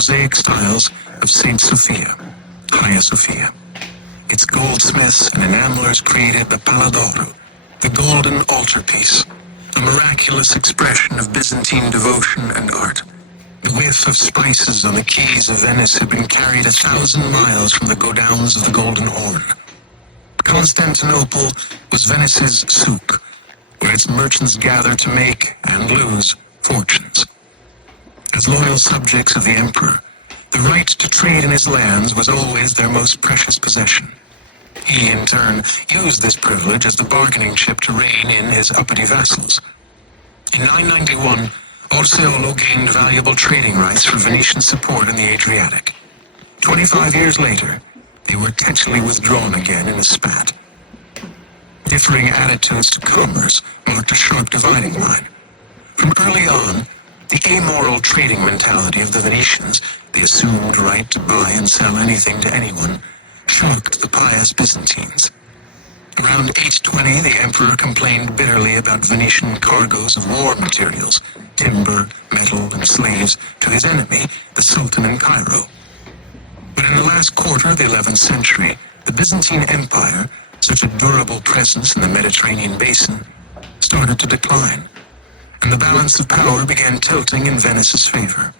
mosaic stiles of Saint Sophia, Hagia Sophia. Its goldsmiths and enamelers created the Paladoro, the golden altarpiece, a miraculous expression of Byzantine devotion and art. The whiff of spices on the quays of Venice had been carried 1,000 miles from the godowns of the Golden Horn. Constantinople was Venice's souk, where its merchants gathered to make and lose fortunes. As loyal subjects of the emperor, the right to trade in his lands was always their most precious possession. He, in turn, used this privilege as the bargaining chip to rein in his uppity vassals. In 991, Orseolo gained valuable trading rights for Venetian support in the Adriatic. 25 years later, they were tensely withdrawn again in a spat. Differing attitudes to commerce marked a sharp dividing line. From early on, the amoral trading mentality of the Venetians, the assumed right to buy and sell anything to anyone, shocked the pious Byzantines. Around 820, the emperor complained bitterly about Venetian cargoes of war materials, timber, metal, and slaves, to his enemy, the Sultan in Cairo. But in the last quarter of the 11th century, the Byzantine Empire, such a durable presence in the Mediterranean basin, started to decline, and the balance of power began tilting in Venice's favor.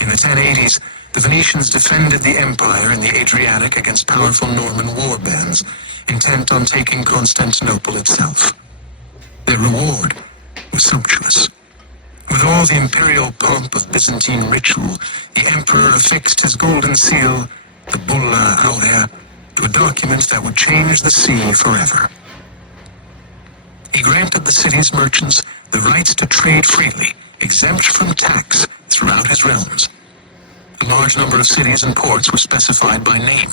In the 1080s, the Venetians defended the empire in the Adriatic against powerful Norman war bands, intent on taking Constantinople itself. Their reward was sumptuous. With all the imperial pomp of Byzantine ritual, the emperor affixed his golden seal, the Bulla Aurea, to a document that would change the sea forever. He granted the city's merchants the rights to trade freely, exempt from tax, throughout his realms. A large number of cities and ports were specified by name: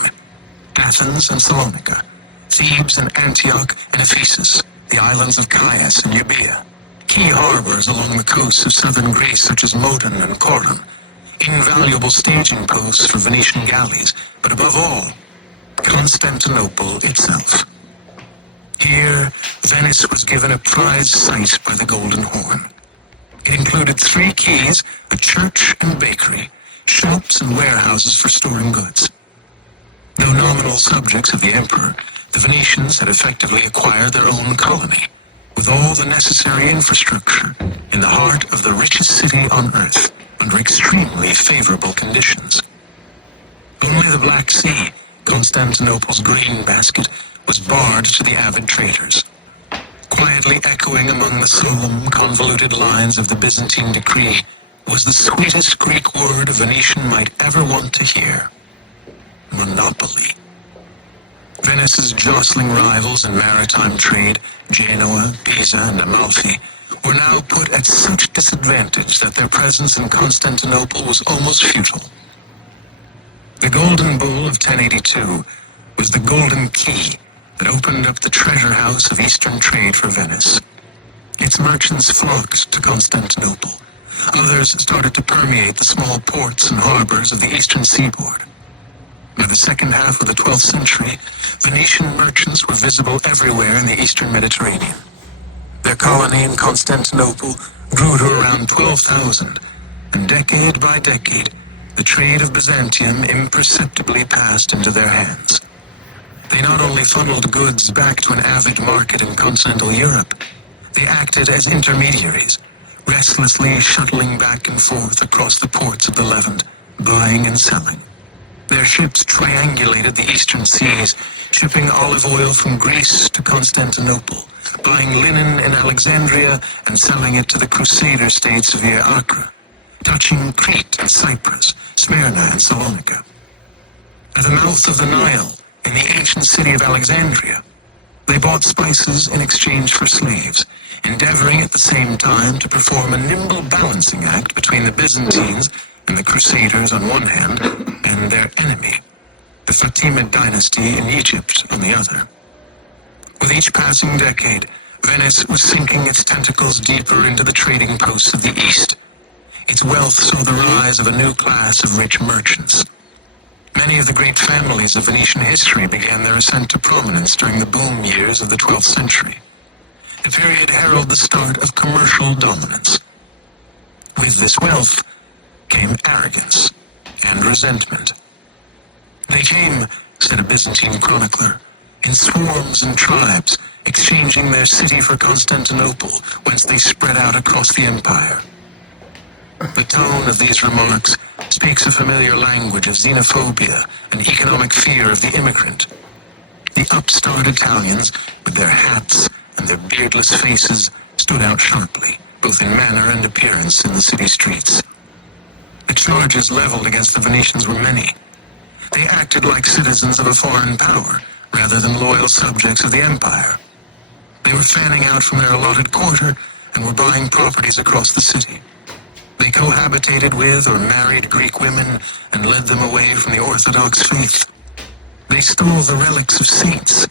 Athens and Salonika, Thebes and Antioch and Ephesus, the islands of Chios and Euboea, key harbors along the coasts of southern Greece such as Modon and Coron, invaluable staging posts for Venetian galleys, but above all, Constantinople itself. Here, Venice was given a prized site by the Golden Horn. It included 3 quays, a church and bakery, shops and warehouses for storing goods. Though nominal subjects of the emperor, the Venetians had effectively acquired their own colony, with all the necessary infrastructure in the heart of the richest city on earth, under extremely favorable conditions. Only the Black Sea, Constantinople's grain basket, was barred to the avid traders. Quietly echoing among the solemn, convoluted lines of the Byzantine decree was the sweetest Greek word a Venetian might ever want to hear: monopoly. Venice's jostling rivals in maritime trade, Genoa, Pisa, and Amalfi, were now put at such disadvantage that their presence in Constantinople was almost futile. The Golden Bull of 1082 was the golden key that opened up the treasure house of Eastern trade for Venice. Its merchants flocked to Constantinople. Others started to permeate the small ports and harbors of the eastern seaboard. By the second half of the 12th century, Venetian merchants were visible everywhere in the eastern Mediterranean. Their colony in Constantinople grew to around 12,000, and decade by decade, the trade of Byzantium imperceptibly passed into their hands. They not only funneled goods back to an avid market in continental Europe, they acted as intermediaries, restlessly shuttling back and forth across the ports of the Levant, buying and selling. Their ships triangulated the eastern seas, shipping olive oil from Greece to Constantinople, buying linen in Alexandria and selling it to the Crusader states via Acre, touching Crete and Cyprus, Smyrna and Salonika. At the mouth of the Nile, in the ancient city of Alexandria, they bought spices in exchange for slaves, endeavoring at the same time to perform a nimble balancing act between the Byzantines and the Crusaders on one hand, and their enemy, the Fatimid dynasty in Egypt on the other. With each passing decade, Venice was sinking its tentacles deeper into the trading posts of the East. Its wealth saw the rise of a new class of rich merchants. Many of the great families of Venetian history began their ascent to prominence during the boom years of the 12th century. The period heralded the start of commercial dominance. With this wealth, came arrogance and resentment. They came, said a Byzantine chronicler, in swarms and tribes, exchanging their city for Constantinople, whence they spread out across the empire. The tone of these remarks speaks a familiar language of xenophobia and economic fear of the immigrant. The upstart Italians, with their hats and their beardless faces, stood out sharply, both in manner and appearance, in the city streets. The charges leveled against the Venetians were many. They acted like citizens of a foreign power, rather than loyal subjects of the empire. They were fanning out from their allotted quarter and were buying properties across the city. They cohabitated with or married Greek women and led them away from the Orthodox faith. They stole the relics of saints.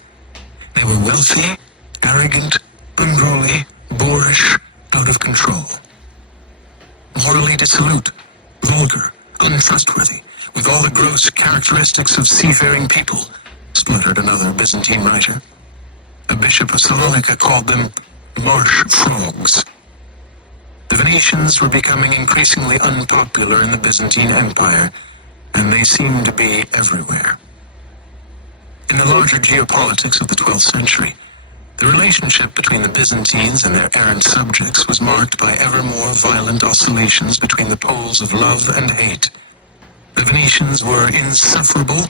They were wealthy, arrogant, unruly, boorish, out of control. Morally dissolute, vulgar, untrustworthy, with all the gross characteristics of seafaring people, spluttered another Byzantine writer. A bishop of Salonika called them marsh frogs. The Venetians were becoming increasingly unpopular in the Byzantine Empire, and they seemed to be everywhere. In the larger geopolitics of the 12th century, the relationship between the Byzantines and their errant subjects was marked by ever more violent oscillations between the poles of love and hate. The Venetians were insufferable,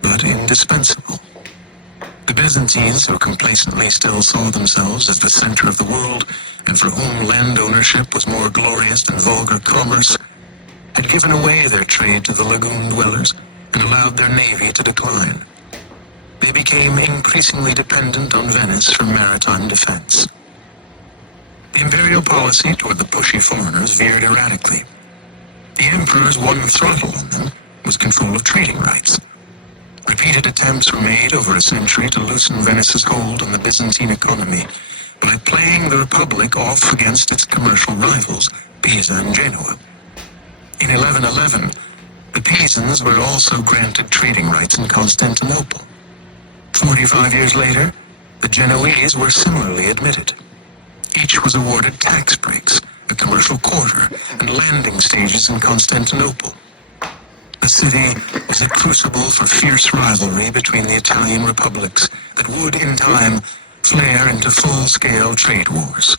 but indispensable. The Byzantines, who complacently still saw themselves as the center of the world, and for whom land ownership was more glorious than vulgar commerce, had given away their trade to the lagoon dwellers and allowed their navy to decline. They became increasingly dependent on Venice for maritime defense. The imperial policy toward the pushy foreigners veered erratically. The emperor's one throttle on them was control of trading rights. Repeated attempts were made over a century to loosen Venice's hold on the Byzantine economy by playing the Republic off against its commercial rivals, Pisa and Genoa. In 1111, the Pisans were also granted trading rights in Constantinople. 45 years later, the Genoese were similarly admitted. Each was awarded tax breaks, a commercial quarter, and landing stages in Constantinople. The city was a crucible for fierce rivalry between the Italian republics that would, in time, flare into full-scale trade wars.